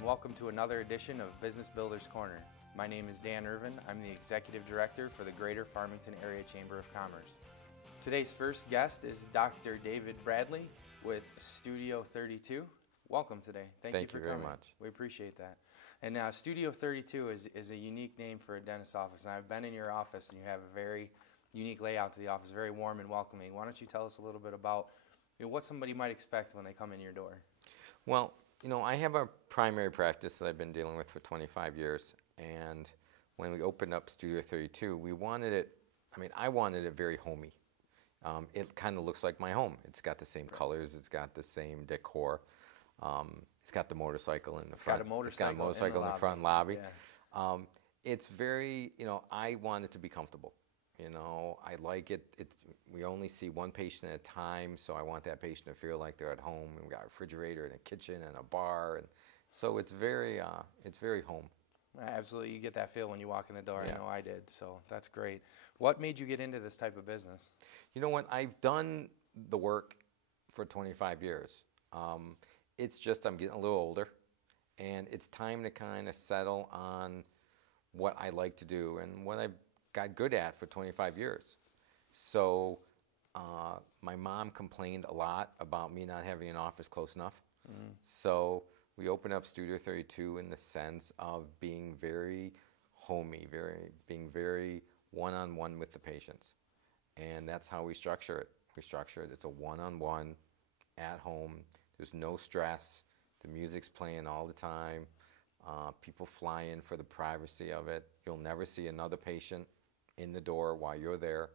and welcome to another edition of Business Builders Corner. My name is Dan Irvin. I'm the Executive Director for the Greater Farmington Area Chamber of Commerce. Today's first guest is Dr. David Bradley with Studio 32. Welcome today. Thank you for very coming. much. We appreciate that. And now Studio 32 is a unique name for a dentist's office. And I've been in your office and you have a very unique layout to the office, very warm and welcoming. Why don't you tell us a little bit about what somebody might expect when they come in your door? Well, I have a primary practice that I've been dealing with for 25 years, and when we opened up Studio 32, we wanted it, I wanted it very homey. It kind of looks like my home. It's got the same colors, it's got the same decor, it's got the motorcycle in the front. It's got a motorcycle in the front lobby. Yeah. It's very, I want it to be comfortable. I like it. We only see one patient at a time, so I want that patient to feel like they're at home. We've got a refrigerator and a kitchen and a bar, and so it's very home. Absolutely, you get that feel when you walk in the door. Yeah. I know I did, so that's great. What made you get into this type of business? You know what? I've done the work for 25 years. It's just I'm getting a little older, and it's time to kind of settle on what I like to do and what I got good at for 25 years. So my mom complained a lot about me not having an office close enough. So we opened up Studio 32 in the sense of being very homey, being very one-on-one with the patients. And that's how we structure it. It's a one-on-one at home. There's no stress. The music's playing all the time. People fly in for the privacy of it. You'll never see another patient in the door while you're there.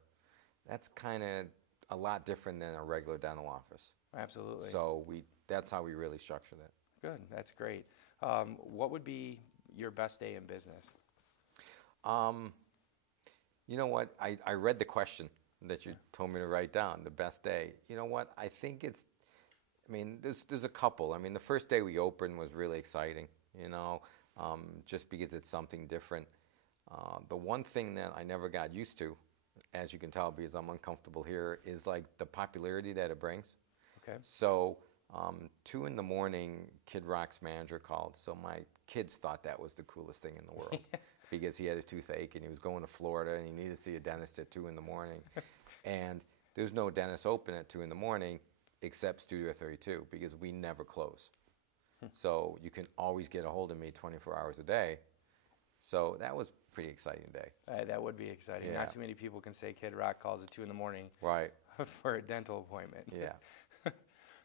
That's kind of a lot different than a regular dental office. Absolutely. So that's how we really structured it. Good, that's great. What would be your best day in business? You know what, I read the question that you told me to write down, the best day. You know what, I think there's a couple. The first day we opened was really exciting, just because it's something different. The one thing that I never got used to, as you can tell because I'm uncomfortable here, is like the popularity that it brings. Okay. So 2 in the morning, Kid Rock's manager called. So my kids thought that was the coolest thing in the world because he had a toothache and he was going to Florida and he needed to see a dentist at 2 in the morning. And there's no dentist open at 2 in the morning except Studio 32 because we never close. So you can always get a hold of me 24 hours a day. So that was a pretty exciting day. That would be exciting. Yeah. Not too many people can say Kid Rock calls at 2 in the morning Right. for a dental appointment. Yeah.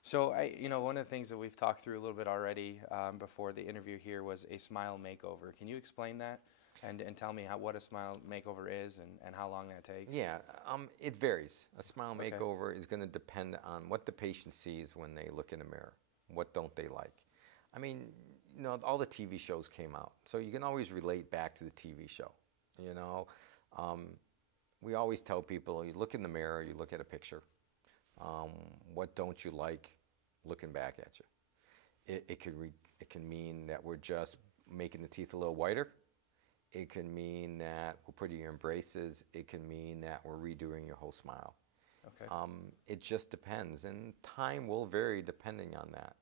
So one of the things that we've talked through a little bit already before the interview here was a smile makeover. Can you explain that and tell me what a smile makeover is and how long that takes? Yeah, it varies. A smile makeover is going to depend on what the patient sees when they look in the mirror. What don't they like? All the TV shows came out, so you can always relate back to the TV show. We always tell people, you look in the mirror, you look at a picture. What don't you like looking back at you? It can mean that we're just making the teeth a little whiter. It can mean that we're putting your in braces. It can mean that we're redoing your whole smile. Okay. It just depends, and time will vary depending on that.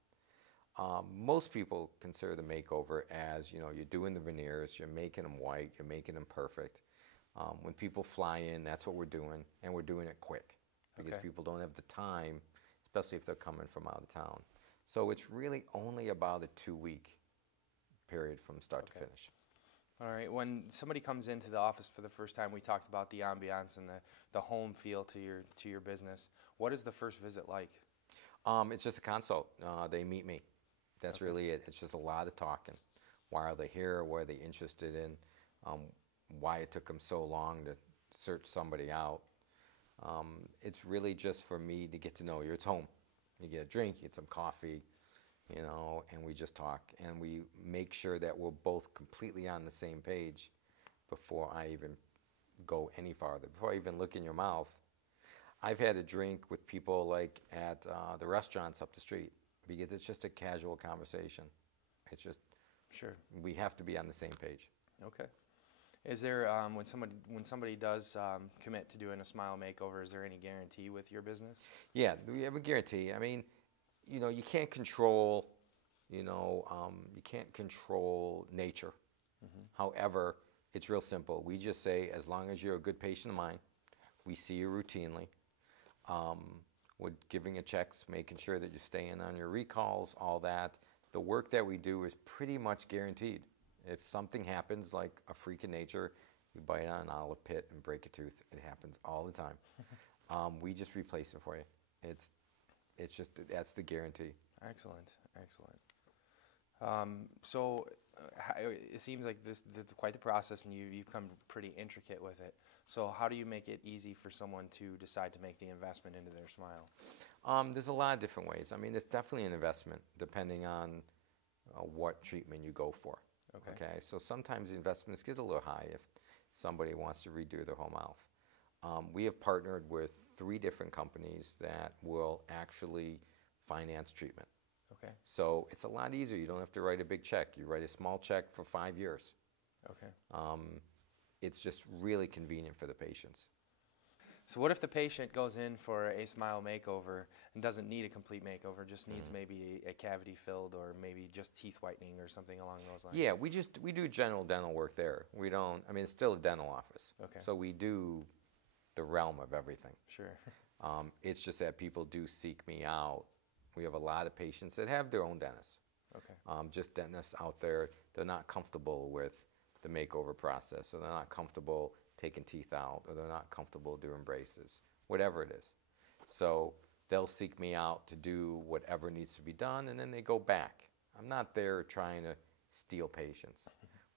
Most people consider the makeover as, you're doing the veneers, you're making them white, you're making them perfect. When people fly in, that's what we're doing, and we're doing it quick because people don't have the time, especially if they're coming from out of town. So it's really only about a 2-week period from start to finish. All right. When somebody comes into the office for the first time, we talked about the ambiance and the home feel to your business. What is the first visit like? It's just a consult. They meet me. That's really it. It's just a lot of talking. Why are they here? What are they interested in? Why it took them so long to search somebody out. It's really just for me to get to know you. It's home. You get a drink, you get some coffee, and we just talk. And we make sure that we're both completely on the same page before I even go any farther, before I even look in your mouth. I've had a drink with people like at the restaurants up the street because it's just a casual conversation. It's just, we have to be on the same page. Okay. Is there, when somebody does commit to doing a smile makeover, is there any guarantee with your business? Yeah, we have a guarantee. You can't control You know, you can't control nature. However, it's real simple. We just say, as long as you're a good patient of mine, we see you routinely. With giving you checks, making sure that you're staying on your recalls, all that. The work that we do is pretty much guaranteed. If something happens, like a freak of nature, you bite on an olive pit and break a tooth, it happens all the time. We just replace it for you. It's just, that's the guarantee. Excellent, excellent. It seems like this is quite the process, and you've become pretty intricate with it. So how do you make it easy for someone to decide to make the investment into their smile? There's a lot of different ways. I mean, it's definitely an investment depending on what treatment you go for. Okay. So sometimes the investments get a little high if somebody wants to redo their whole mouth. We have partnered with 3 different companies that will actually finance treatment. Okay. So it's a lot easier. You don't have to write a big check. You write a small check for 5 years. Okay. It's just really convenient for the patients. So what if the patient goes in for a smile makeover and doesn't need a complete makeover, just needs maybe a cavity filled or maybe just teeth whitening or something along those lines? Yeah, we do general dental work there. We don't, I mean, it's still a dental office. Okay. So we do the realm of everything. Sure. It's just that people do seek me out. We have a lot of patients that have their own dentists. Okay. Just dentists out there, they're not comfortable with the makeover process, or they're not comfortable taking teeth out, or they're not comfortable doing braces, whatever it is. So they'll seek me out to do whatever needs to be done, and then they go back. I'm not there trying to steal patients.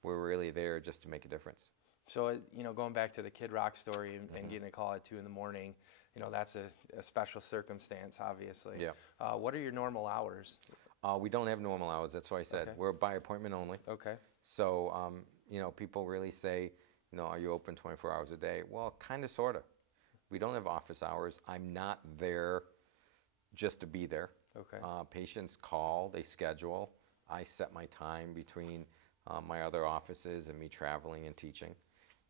We're really there just to make a difference. So, you know, going back to the Kid Rock story and getting a call at 2 in the morning, you know, that's a special circumstance, obviously. Yeah. What are your normal hours? We don't have normal hours. That's why I said we're by appointment only. Okay. So, you know, people really say, you know, are you open 24 hours a day? Well, kind of, sort of. We don't have office hours. I'm not there just to be there. Okay. Patients call, they schedule. I set my time between my other offices and me traveling and teaching.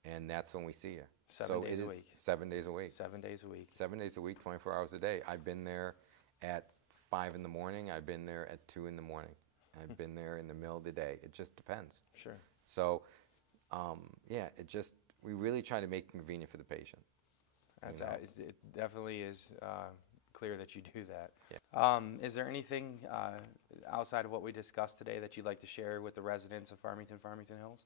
And that's when we see you. 7 days a week. 7 days a week. 7 days a week. 7 days a week, 24 hours a day. I've been there at 5 in the morning. I've been there at 2 in the morning. I've been there in the middle of the day. It just depends. Sure. So, yeah, we really try to make it convenient for the patient. That's it definitely is clear that you do that. Yeah. Is there anything outside of what we discussed today that you'd like to share with the residents of Farmington Hills?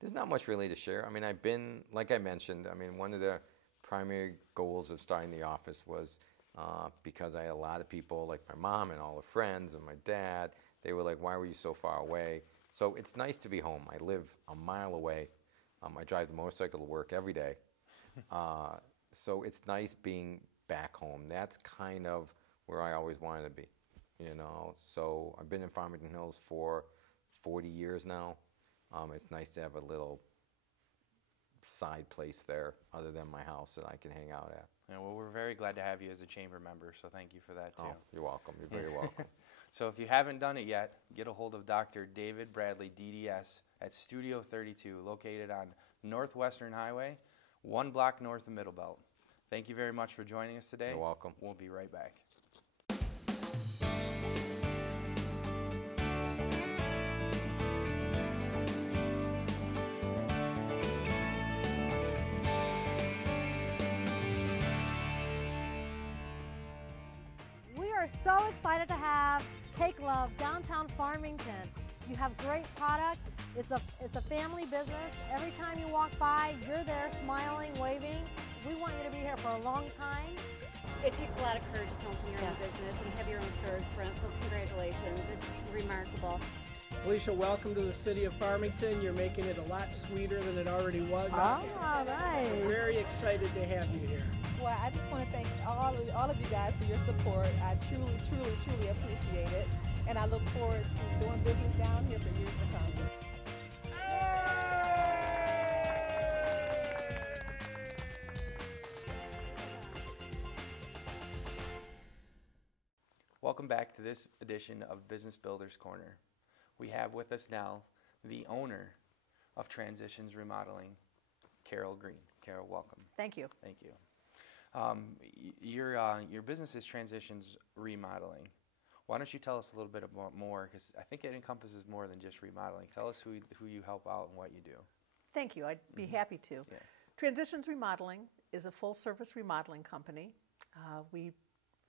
There's not much really to share. I mean, I've been, like I mentioned, I mean, one of the primary goals of starting the office was because I had a lot of people, like my mom and all the friends and my dad, they were like, why were you so far away? So it's nice to be home. I live a mile away. I drive the motorcycle to work every day. So it's nice being back home. That's kind of where I always wanted to be, you know. So I've been in Farmington Hills for 40 years now. It's nice to have a little side place there other than my house that I can hang out at. Yeah, well, we're very glad to have you as a chamber member, so thank you for that too. Oh, you're welcome. You're very welcome. So if you haven't done it yet, get a hold of Dr. David Bradley, DDS, at Studio 32, located on Northwestern Highway, 1 block north of Middlebelt. Thank you very much for joining us today. You're welcome. We'll be right back. We are so excited to have Cake Love downtown Farmington. You have great product. It's a family business. Every time you walk by, you're there smiling, waving. We want you to be here for a long time. It takes a lot of courage to open your own business and have your own storefront, so congratulations. It's remarkable. Felicia, welcome to the city of Farmington. You're making it a lot sweeter than it already was. Oh, nice. We're very excited to have you here. Well, I just want to thank all of you guys for your support. I truly, truly, truly appreciate it. And I look forward to doing business down here for years to come. Welcome back to this edition of Business Builders Corner. We have with us now the owner of Transitions Remodeling, Carol Green. Carol, welcome. Thank you. Thank you. Your business is Transitions Remodeling. Why don't you tell us a little bit more, because I think it encompasses more than just remodeling. Tell us who you help out and what you do. Thank you. I'd be happy to. Yeah. Transitions Remodeling is a full-service remodeling company. We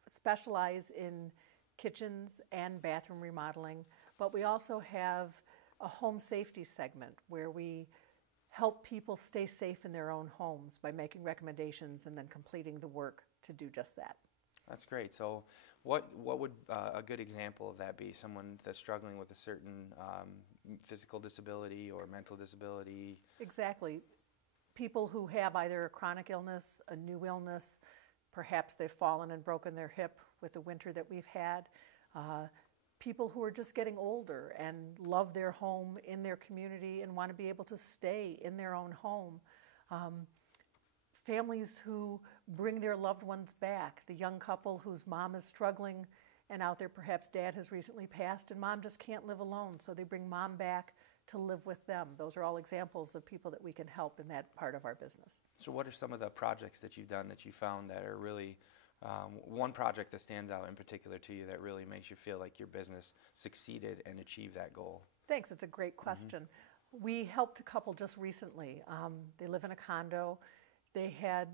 specialize in kitchens and bathroom remodeling, but we also have a home safety segment where we help people stay safe in their own homes by making recommendations and then completing the work to do just that. That's great. So what would a good example of that be? Someone that's struggling with a certain physical disability or mental disability? Exactly. People who have either a chronic illness, a new illness, perhaps they've fallen and broken their hip with the winter that we've had. People who are just getting older and love their home in their community and want to be able to stay in their own home. Families who bring their loved ones back. The young couple whose mom is struggling and out there, perhaps dad has recently passed and mom just can't live alone, so they bring mom back to live with them. Those are all examples of people that we can help in that part of our business. So what are some of the projects that you've done that you found that are really, one project that stands out in particular to you that really makes you feel like your business succeeded and achieved that goal? Thanks, it's a great question. We helped a couple just recently. They live in a condo. They had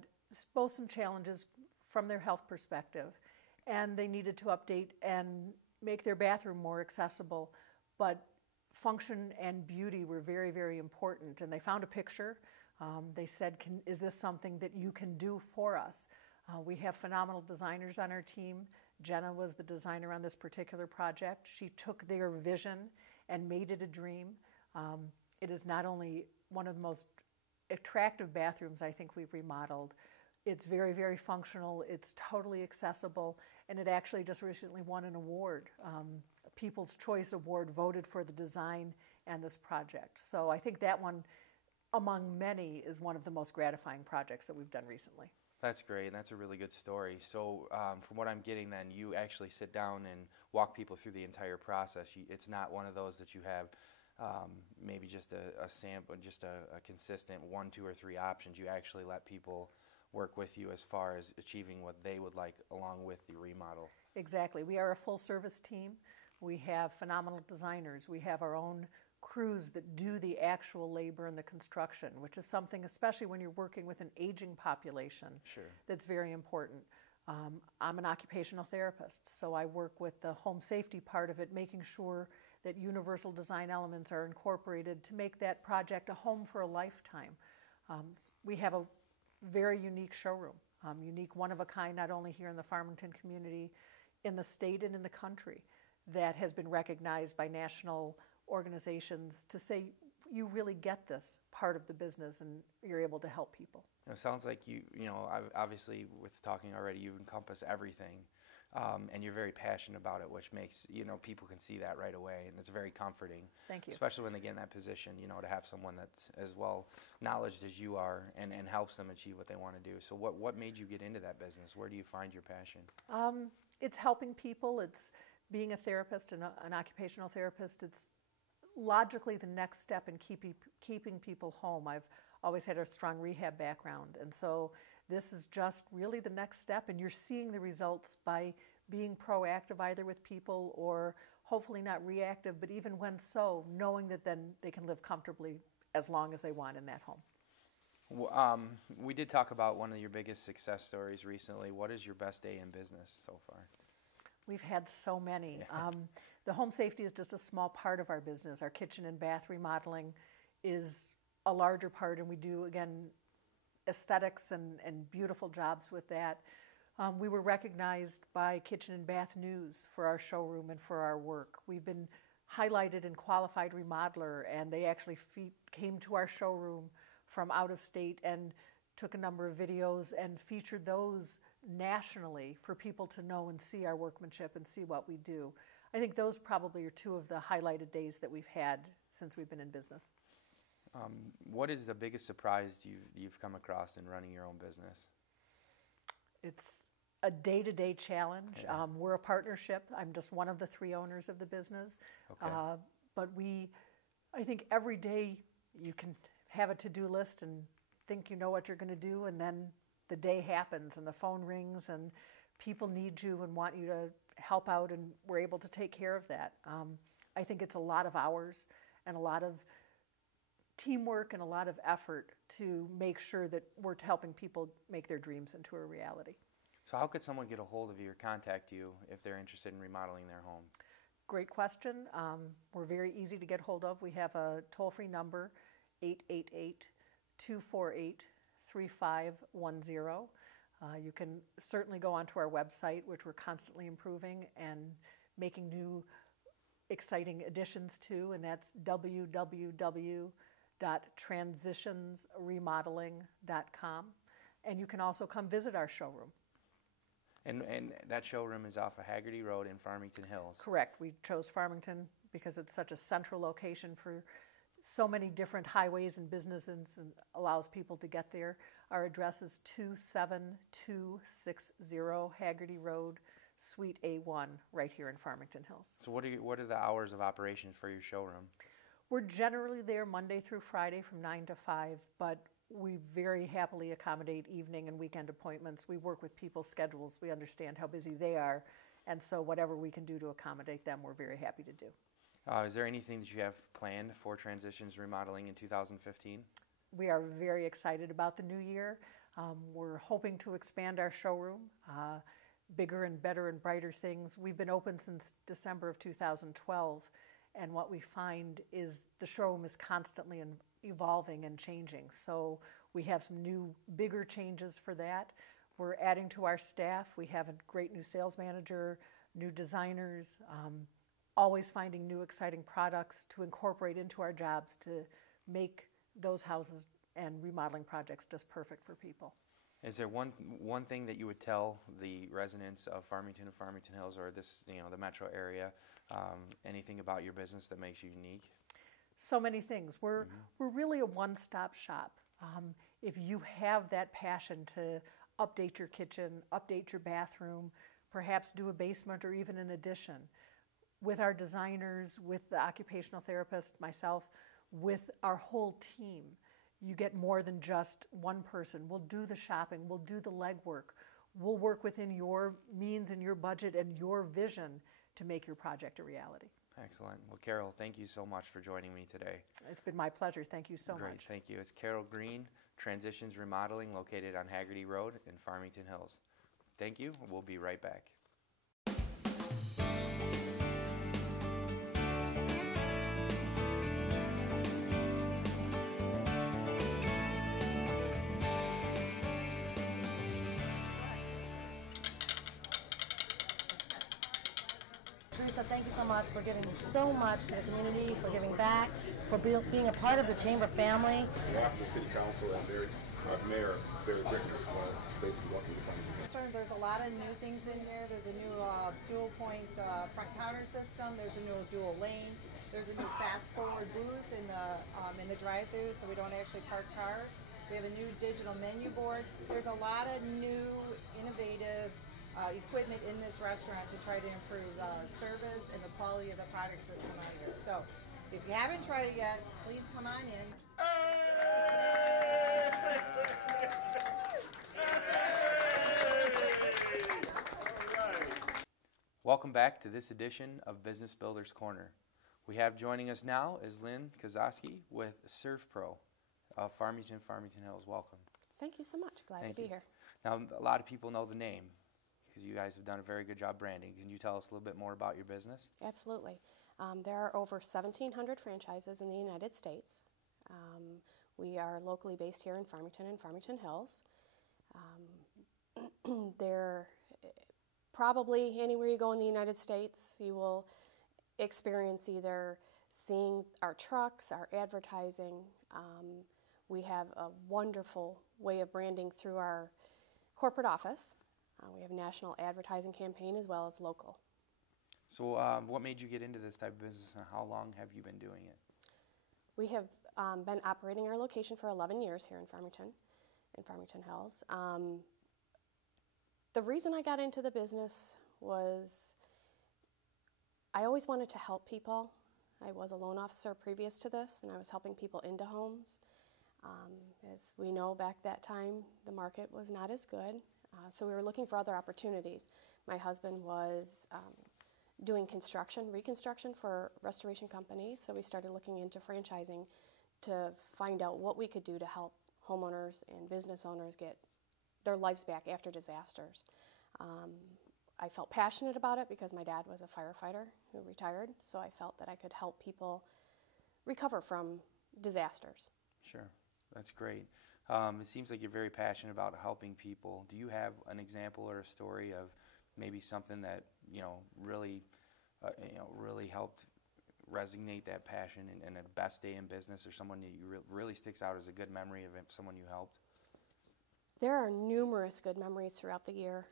both some challenges from their health perspective, and they needed to update and make their bathroom more accessible, but function and beauty were very, very important. And they found a picture. They said, is this something that you can do for us? We have phenomenal designers on our team. Jenna was the designer on this particular project. She took their vision and made it a dream. It is not only one of the most attractive bathrooms I think we've remodeled. It's very, very functional. It's totally accessible, and it actually just recently won an award. People's Choice Award voted for the design and this project. So I think that one, among many, is one of the most gratifying projects that we've done recently. That's great, and that's a really good story. So from what I'm getting then, you actually sit down and walk people through the entire process. It's not one of those that you have maybe just a sample, just a consistent 1, 2, or 3 options. You actually let people work with you as far as achieving what they would like along with the remodel. Exactly. We are a full-service team. We have phenomenal designers. We have our own crews that do the actual labor and the construction, which is something, especially when you're working with an aging population, that's very important. I'm an occupational therapist, so I work with the home safety part of it, making sure that universal design elements are incorporated to make that project a home for a lifetime. We have a very unique showroom, unique, one of a kind, not only here in the Farmington community, in the state and in the country, that has been recognized by national organizations to say, you really get this part of the business and you're able to help people. It sounds like you know, obviously with talking already, you encompass everything. And you're very passionate about it, which makes, people can see that right away, and it's very comforting. Thank you. Especially when they get in that position, to have someone that's as well knowledged as you are and helps them achieve what they want to do. So what made you get into that business? Where do you find your passion? It's helping people. It's being a therapist and an occupational therapist. It's logically the next step in keeping people home. I've always had a strong rehab background, and so this is just really the next step, and you're seeing the results by being proactive either with people or hopefully not reactive, but even when so, knowing that then they can live comfortably as long as they want in that home. Well, we did talk about one of your biggest success stories recently. What is your best day in business so far? We've had so many. The home safety is just a small part of our business. Our kitchen and bath remodeling is a larger part, and we do, again, aesthetics and beautiful jobs with that. We were recognized by Kitchen and Bath News for our showroom and for our work. We've been highlighted in Qualified Remodeler, and they actually came to our showroom from out of state and took a number of videos and featured those nationally for people to know and see our workmanship and see what we do. I think those probably are 2 of the highlighted days that we've had since we've been in business. What is the biggest surprise you've come across in running your own business? It's a day-to-day challenge. Yeah. We're a partnership. I'm just one of the 3 owners of the business. Okay. But I think every day you can have a to-do list and think you know what you're going to do, and then the day happens and the phone rings and people need you and want you to help out, and we're able to take care of that. I think it's a lot of hours and a lot of teamwork and a lot of effort to make sure that we're helping people make their dreams into a reality. So how could someone get a hold of you or contact you if they're interested in remodeling their home? Great question. We're very easy to get hold of. We have a toll-free number, 888-248-3510. You can certainly go onto our website, which we're constantly improving and making new exciting additions to, and that's www.transitionsremodeling.com. And you can also come visit our showroom. And that showroom is off of Haggerty Road in Farmington Hills. Correct. We chose Farmington because it's such a central location for so many different highways and businesses, and allows people to get there. Our address is 27260 Haggerty Road, Suite A1, right here in Farmington Hills. So what are the hours of operation for your showroom? We're generally there Monday through Friday from 9 to 5, but we very happily accommodate evening and weekend appointments. We work with people's schedules. We understand how busy they are, and so whatever we can do to accommodate them, we're very happy to do. Is there anything that you have planned for Transitions Remodeling in 2015? We are very excited about the new year. We're hoping to expand our showroom, bigger and better and brighter things. We've been open since December of 2012, and what we find is the showroom is constantly evolving and changing. So we have some new, bigger changes for that. We're adding to our staff. We have a great new sales manager, new designers, always finding new exciting products to incorporate into our jobs to make those houses and remodeling projects just perfect for people. Is there one thing that you would tell the residents of Farmington and Farmington Hills, or this, the metro area, anything about your business that makes you unique? So many things. We're really a one-stop shop. If you have that passion to update your kitchen, update your bathroom, perhaps do a basement or even an addition, with our designers, with the occupational therapist, myself, with our whole team, you get more than just one person. We'll do the shopping, we'll do the legwork, we'll work within your means and your budget and your vision to make your project a reality. Excellent. Well, Carol, thank you so much for joining me today. It's been my pleasure. Thank you so much. Great, thank you. It's Carol Green, Transitions Remodeling, located on Haggerty Road in Farmington Hills. Thank you. We'll be right back. Teresa, thank you so much for giving so much to the community, for giving back, for being a part of the Chamber family. On behalf of the City Council and Mayor Barry Brickner, basically welcome to Farmington. There's a lot of new things in here. There's a new dual point front counter system. There's a new dual lane. There's a new fast forward booth in the drive-thru, so we don't actually park cars. We have a new digital menu board. There's a lot of new innovative equipment in this restaurant to try to improve service and the quality of the products that come out here. So if you haven't tried it yet, please come on in. Welcome back to this edition of Business Builders Corner. We have joining us now is Lynn Kozowski with SERVPRO of Farmington Hills. Welcome. Thank you so much. Glad to be here. Now, a lot of people know the name because you guys have done a very good job branding. Can you tell us a little bit more about your business? Absolutely. There are over 1,700 franchises in the United States. We are locally based here in Farmington and Farmington Hills. They're probably anywhere you go in the United States, you will experience either seeing our trucks, our advertising. We have a wonderful way of branding through our corporate office. We have a national advertising campaign as well as local. So what made you get into this type of business, and how long have you been doing it? We have been operating our location for 11 years here in Farmington Hills. The reason I got into the business was I always wanted to help people. I was a loan officer previous to this, and I was helping people into homes. As we know, back that time, the market was not as good. So we were looking for other opportunities. My husband was doing reconstruction for restoration companies, so we started looking into franchising to find out what we could do to help homeowners and business owners get their lives back after disasters. I felt passionate about it because my dad was a firefighter who retired, so I felt that I could help people recover from disasters. Sure, that's great. It seems like you're very passionate about helping people. Do you have an example or a story of maybe something that really helped resonate that passion and a best day in business, or someone that you really sticks out as a good memory of someone you helped? There are numerous good memories throughout the year.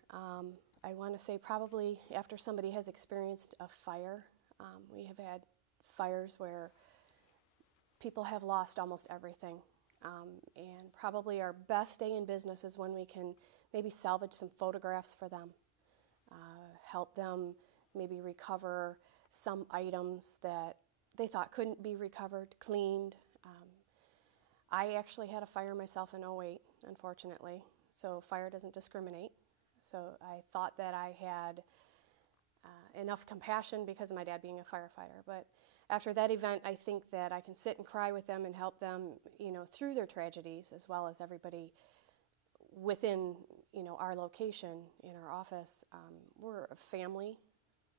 I want to say probably after somebody has experienced a fire, we have had fires where people have lost almost everything. And probably our best day in business is when we can maybe salvage some photographs for them, help them maybe recover some items that they thought couldn't be recovered, cleaned. I actually had a fire myself in '08, unfortunately, so fire doesn't discriminate. So I thought that I had enough compassion because of my dad being a firefighter, but after that event, I think that I can sit and cry with them and help them, through their tragedies, as well as everybody within, our location in our office. We're a family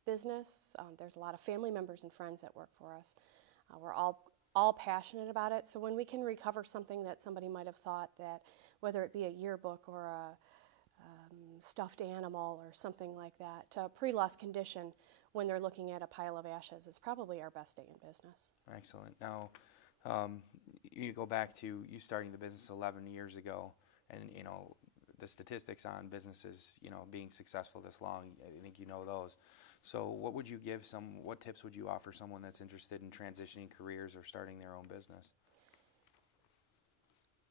business. There's a lot of family members and friends that work for us. We're all passionate about it. So when we can recover something that somebody might have thought that, whether it be a yearbook or a stuffed animal or something like that, to a pre-loss condition, when they're looking at a pile of ashes, is probably our best day in business. Excellent. Now, you go back to you starting the business 11 years ago, and the statistics on businesses, being successful this long, I think you know those. So what would you what tips would you offer someone that's interested in transitioning careers or starting their own business?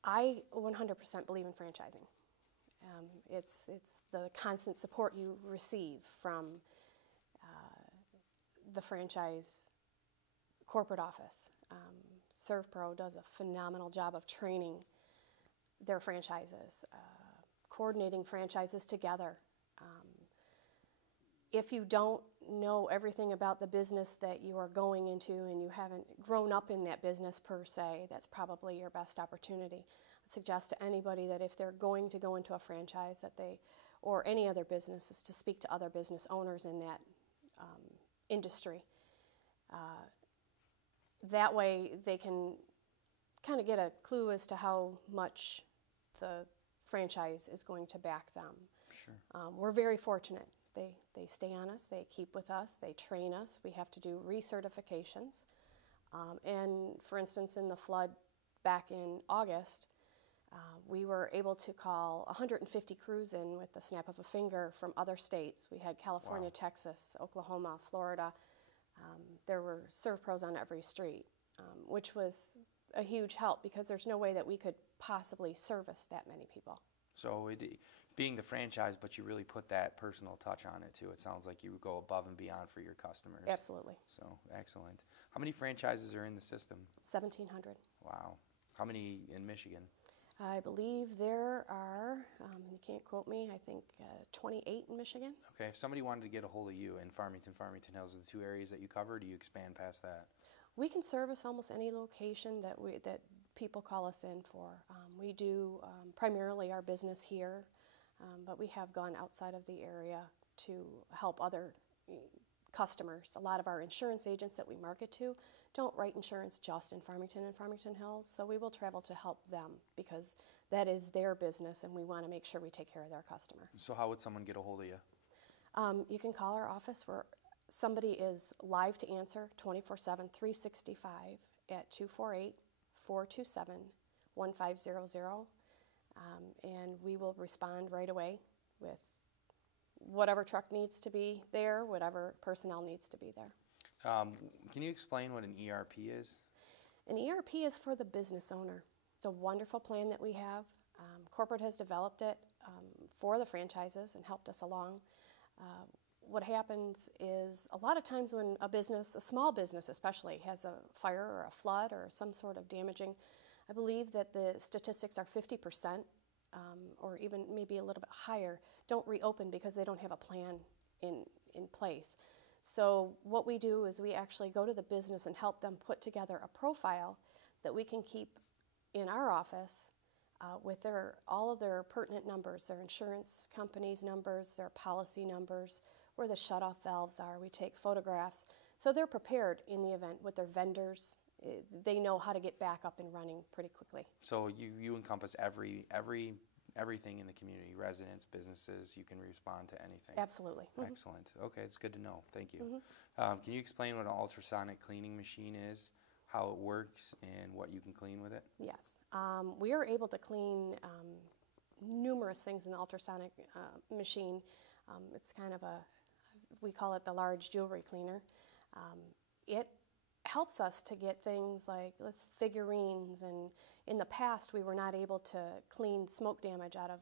I 100% believe in franchising. It's the constant support you receive from the franchise corporate office. SERVPRO does a phenomenal job of training their franchises, coordinating franchises together. If you don't know everything about the business that you are going into and you haven't grown up in that business per se, that's probably your best opportunity. I suggest to anybody that if they're going to go into a franchise or any other business, is to speak to other business owners in that industry. That way they can kind of get a clue as to how much the franchise is going to back them. Sure. We're very fortunate. They stay on us, they keep with us, they train us. We have to do recertifications. And for instance, in the flood back in August, we were able to call 150 crews in with the snap of a finger from other states. We had California, wow, Texas, Oklahoma, Florida. There were SERVPROs on every street, which was a huge help because there's no way that we could possibly service that many people. So being the franchise, but you really put that personal touch on it too. It sounds like you would go above and beyond for your customers. Absolutely. So excellent. How many franchises are in the system? 1,700. Wow. How many in Michigan? I believe there are, you can't quote me, I think 28 in Michigan. Okay, if somebody wanted to get a hold of you in Farmington Hills, the two areas that you cover, do you expand past that? We can service almost any location that people call us in for. We do primarily our business here, but we have gone outside of the area to help other customers. A lot of our insurance agents that we market to don't write insurance just in Farmington and Farmington Hills, so we will travel to help them because that is their business and we want to make sure we take care of their customer. So how would someone get a hold of you? You can call our office where somebody is live to answer 24/7, 365 at 248-427-1500, and we will respond right away with whatever truck needs to be there, whatever personnel needs to be there. Can you explain what an ERP is? An ERP is for the business owner. It's a wonderful plan that we have. Corporate has developed it for the franchises and helped us along. What happens is a lot of times when a small business especially, has a fire or a flood or some sort of damaging, I believe that the statistics are 50% or even maybe a little bit higher, don't reopen because they don't have a plan in place. So what we do is we actually go to the business and help them put together a profile that we can keep in our office with all of their pertinent numbers, their insurance company's numbers, their policy numbers, where the shutoff valves are. We take photographs. So they're prepared in the event with their vendors. They know how to get back up and running pretty quickly. So you encompass everything in the community, residents, businesses. You can respond to anything. Absolutely. Excellent. Okay, it's good to know. Thank you. Can you explain what an ultrasonic cleaning machine is, how it works, and what you can clean with it? Yes. We are able to clean numerous things in the ultrasonic machine. It's kind of we call it the large jewelry cleaner. It helps us to get things like figurines, and in the past we were not able to clean smoke damage out of,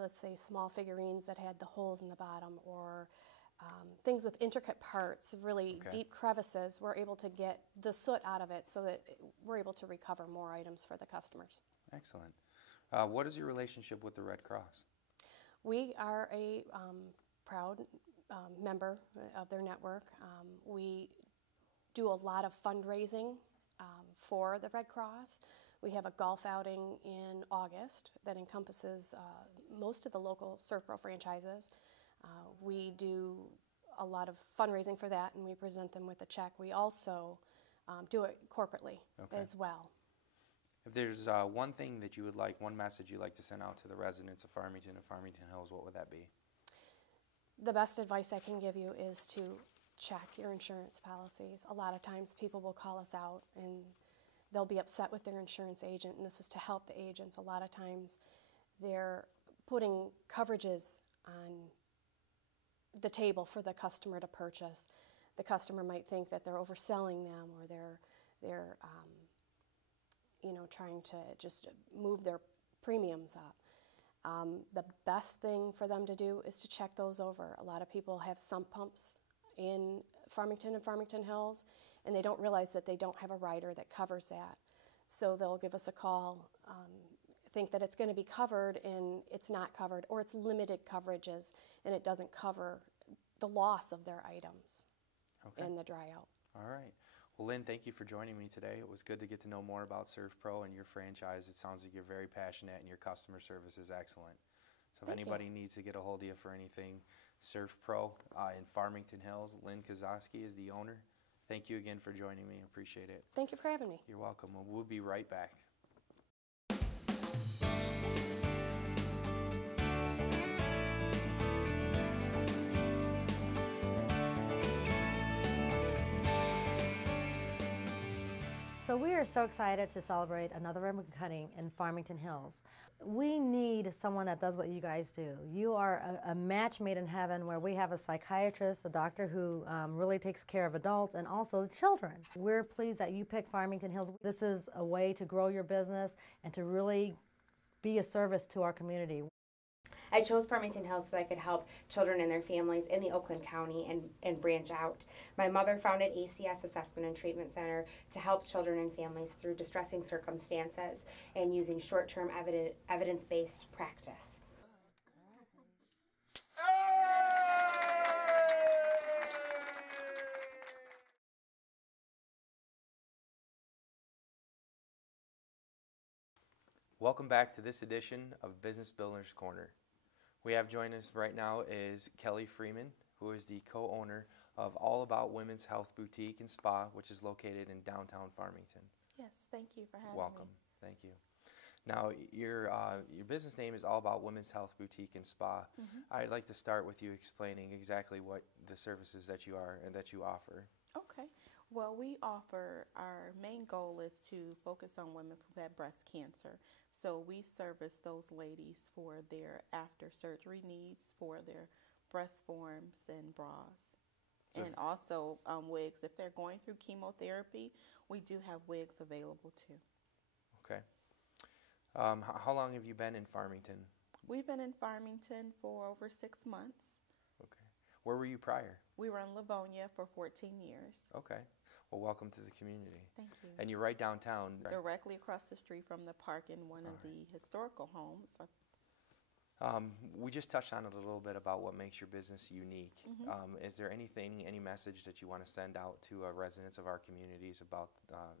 let's say, small figurines that had the holes in the bottom, or things with intricate parts, really deep crevices. We're able to get the soot out of it so that we're able to recover more items for the customers. Excellent. What is your relationship with the Red Cross? We are a proud member of their network. We do a lot of fundraising for the Red Cross. We have a golf outing in August that encompasses most of the local SERVPRO franchises. We do a lot of fundraising for that, and we present them with a check. We also do it corporately as well. If there's one thing that you would like, one message you'd like to send out to the residents of Farmington and Farmington Hills, what would that be? The best advice I can give you is to check your insurance policies. A lot of times people will call us out and they'll be upset with their insurance agent, and this is to help the agents. A lot of times they're putting coverages on the table for the customer to purchase. The customer might think that they're overselling them, or they're trying to just move their premiums up. The best thing for them to do is to check those over. A lot of people have sump pumps in Farmington and Farmington Hills, and they don't realize that they don't have a rider that covers that. So they'll give us a call, think that it's going to be covered, and it's not covered, or it's limited coverages, and it doesn't cover the loss of their items in the dry out. All right. Well, Lynn, thank you for joining me today. It was good to get to know more about SERVPRO and your franchise. It sounds like you're very passionate, and your customer service is excellent. So if anybody needs to get a hold of you for anything, SERVPRO in Farmington Hills, Lynn Kozowski is the owner. Thank you again for joining me. I appreciate it. Thank you for having me. You're welcome. We'll be right back. So we are so excited to celebrate another ribbon cutting in Farmington Hills. We need someone that does what you guys do. You are a match made in heaven, where we have a psychiatrist, a doctor who really takes care of adults and also children. We're pleased that you picked Farmington Hills. This is a way to grow your business and to really be a service to our community. I chose Farmington Hills so I could help children and their families in the Oakland County and branch out. My mother founded ACS Assessment and Treatment Center to help children and families through distressing circumstances and using short-term evidence-based practice. Welcome back to this edition of Business Builders Corner. We have joining us right now is Kelly Freeman, who is the co-owner of All About Women's Health Boutique and Spa, which is located in downtown Farmington. Yes, thank you for having Welcome. me. Thank you. Now, your business name is All About Women's Health Boutique and Spa. I'd like to start with you explaining exactly what the services that you are and that you offer. Okay. Well, our main goal is to focus on women who have breast cancer. So we service those ladies for their after surgery needs, for their breast forms and bras. And also wigs. If they're going through chemotherapy, we do have wigs available too. Okay. How long have you been in Farmington? We've been in Farmington for over 6 months. Okay. Where were you prior? We were in Livonia for 14 years. Okay. Well, welcome to the community. Thank you. And you're right downtown. Directly across the street from the park in one of the historical homes. We just touched on it a little bit about what makes your business unique. Is there anything, any message that you want to send out to residents of our communities about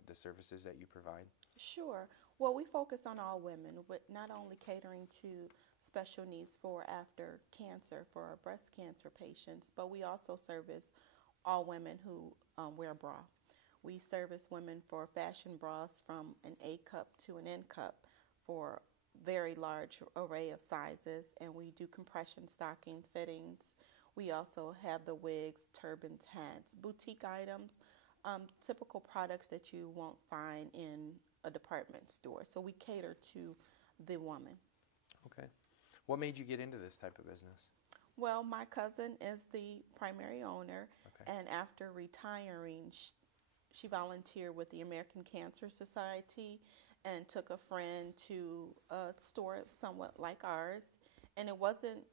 the services that you provide? Sure. Well, we focus on all women, with not only catering to special needs for after cancer, for our breast cancer patients, but we also service all women who wear a bra. We service women for fashion bras from an A cup to an N cup for very large array of sizes, and we do compression stocking fittings. We also have the wigs, turbans, hats, boutique items, typical products that you won't find in a department store. So we cater to the woman. Okay. What made you get into this type of business? Well, my cousin is the primary owner, Okay. and after retiring, she volunteered with the American Cancer Society and took a friend to a store somewhat like ours. And it wasn't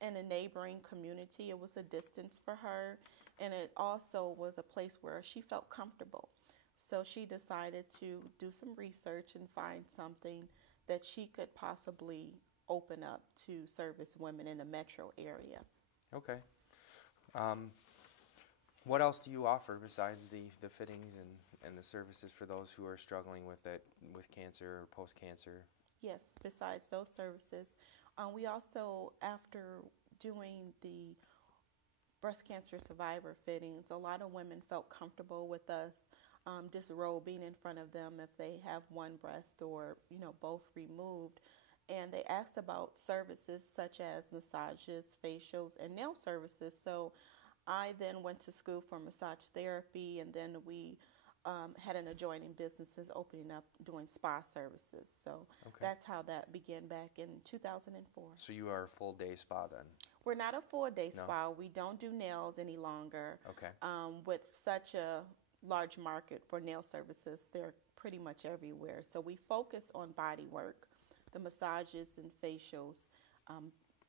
in a neighboring community, it was a distance for her, and it also was a place where she felt comfortable. So she decided to do some research and find something that she could possibly open up to service women in the metro area. Okay. What else do you offer besides the fittings and the services for those who are struggling with it, with cancer or post-cancer? Yes, besides those services, we also, after doing the breast cancer survivor fittings, a lot of women felt comfortable with us disrobing in front of them if they have one breast or both removed. And they asked about services such as massages, facials, and nail services. So I then went to school for massage therapy, and then we had an adjoining businesses opening up doing spa services. So that's how that began back in 2004. So you are a full-day spa then? We're not a full-day spa. We don't do nails any longer. Okay. With such a large market for nail services, they're pretty much everywhere. So we focus on body work, the massages and facials,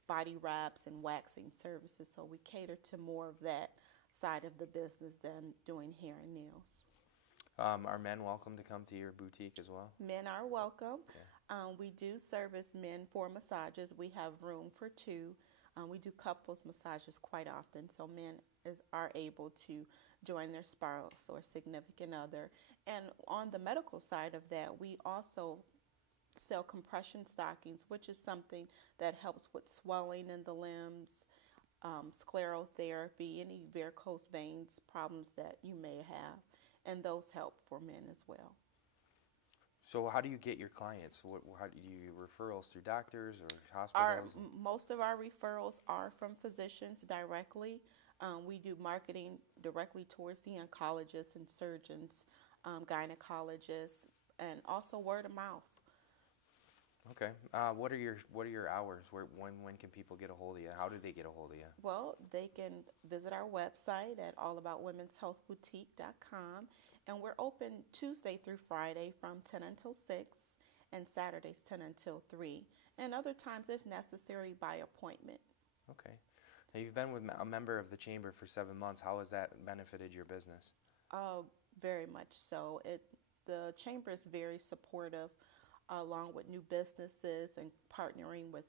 body wraps and waxing services. So we cater to more of that side of the business than doing hair and nails. Are men welcome to come to your boutique as well? Men are welcome. Okay. We do service men for massages. We have room for two. We do couples massages quite often, so men are able to join their spouse or significant other. And on the medical side of that, we also sell compression stockings, which is something that helps with swelling in the limbs, sclerotherapy, any varicose veins problems that you may have, and those help for men as well. So how do you get your clients? How do you referrals through doctors or hospitals? Most of our referrals are from physicians directly. We do marketing directly towards the oncologists and surgeons, gynecologists, and also word of mouth. Okay. What are your hours? When can people get a hold of you? How do they get a hold of you? Well, they can visit our website at allaboutwomenshealthboutique.com, and we're open Tuesday through Friday from 10 until 6 and Saturdays 10 until 3, and other times if necessary by appointment. Okay. Now you've been with a member of the chamber for 7 months. How has that benefited your business? Oh, very much so. The chamber is very supportive, along with new businesses and partnering with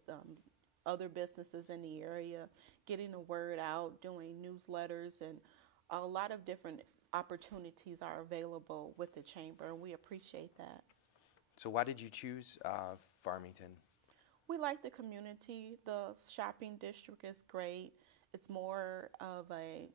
other businesses in the area, getting the word out, doing newsletters, and a lot of different opportunities are available with the chamber, and we appreciate that. So why did you choose Farmington? We like the community. The shopping district is great. It's more of a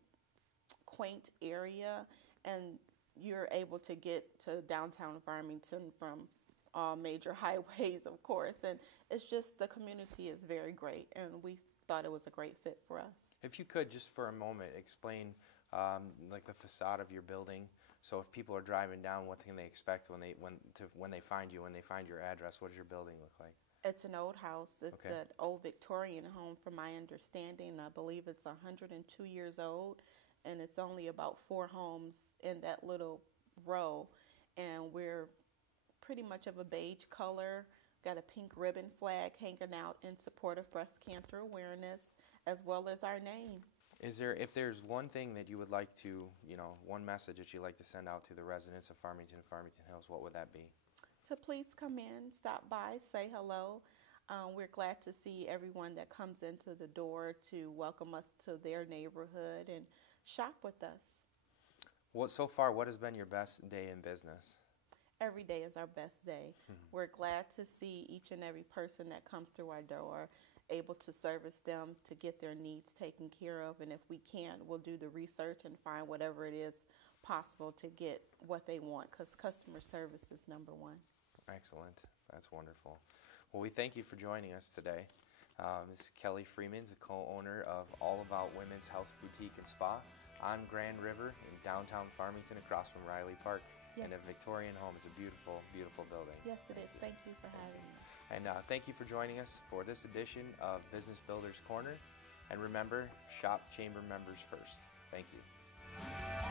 quaint area, and you're able to get to downtown Farmington from all major highways, of course, and it's just the community is very great, and we thought it was a great fit for us. If you could, just for a moment, explain like the facade of your building. So if people are driving down, what can they expect when they find you, when they find your address? What does your building look like? It's an old house. It's an old Victorian home, from my understanding. I believe it's 102 years old, and it's only about 4 homes in that little row, and we're pretty much of a beige color, got a pink ribbon flag hanging out in support of breast cancer awareness, as well as our name. If there's one thing that you would like to, one message that you'd like to send out to the residents of Farmington and Farmington Hills, what would that be? To please come in, stop by, say hello. We're glad to see everyone that comes into the door to welcome us to their neighborhood and shop with us. So far, what has been your best day in business? Every day is our best day. We're glad to see each and every person that comes through our door, able to service them, to get their needs taken care of. And if we can't, we'll do the research and find whatever it is possible to get what they want, because customer service is number one. Excellent. That's wonderful. Well, we thank you for joining us today. Ms. Kelly Freeman is a co-owner of All About Women's Health Boutique and Spa on Grand River in downtown Farmington across from Riley Park. Yes. And a Victorian home. Is a beautiful, beautiful building. Yes, it is. Thank you for having me. And thank you for joining us for this edition of Business Builders Corner. And remember, shop chamber members first. Thank you.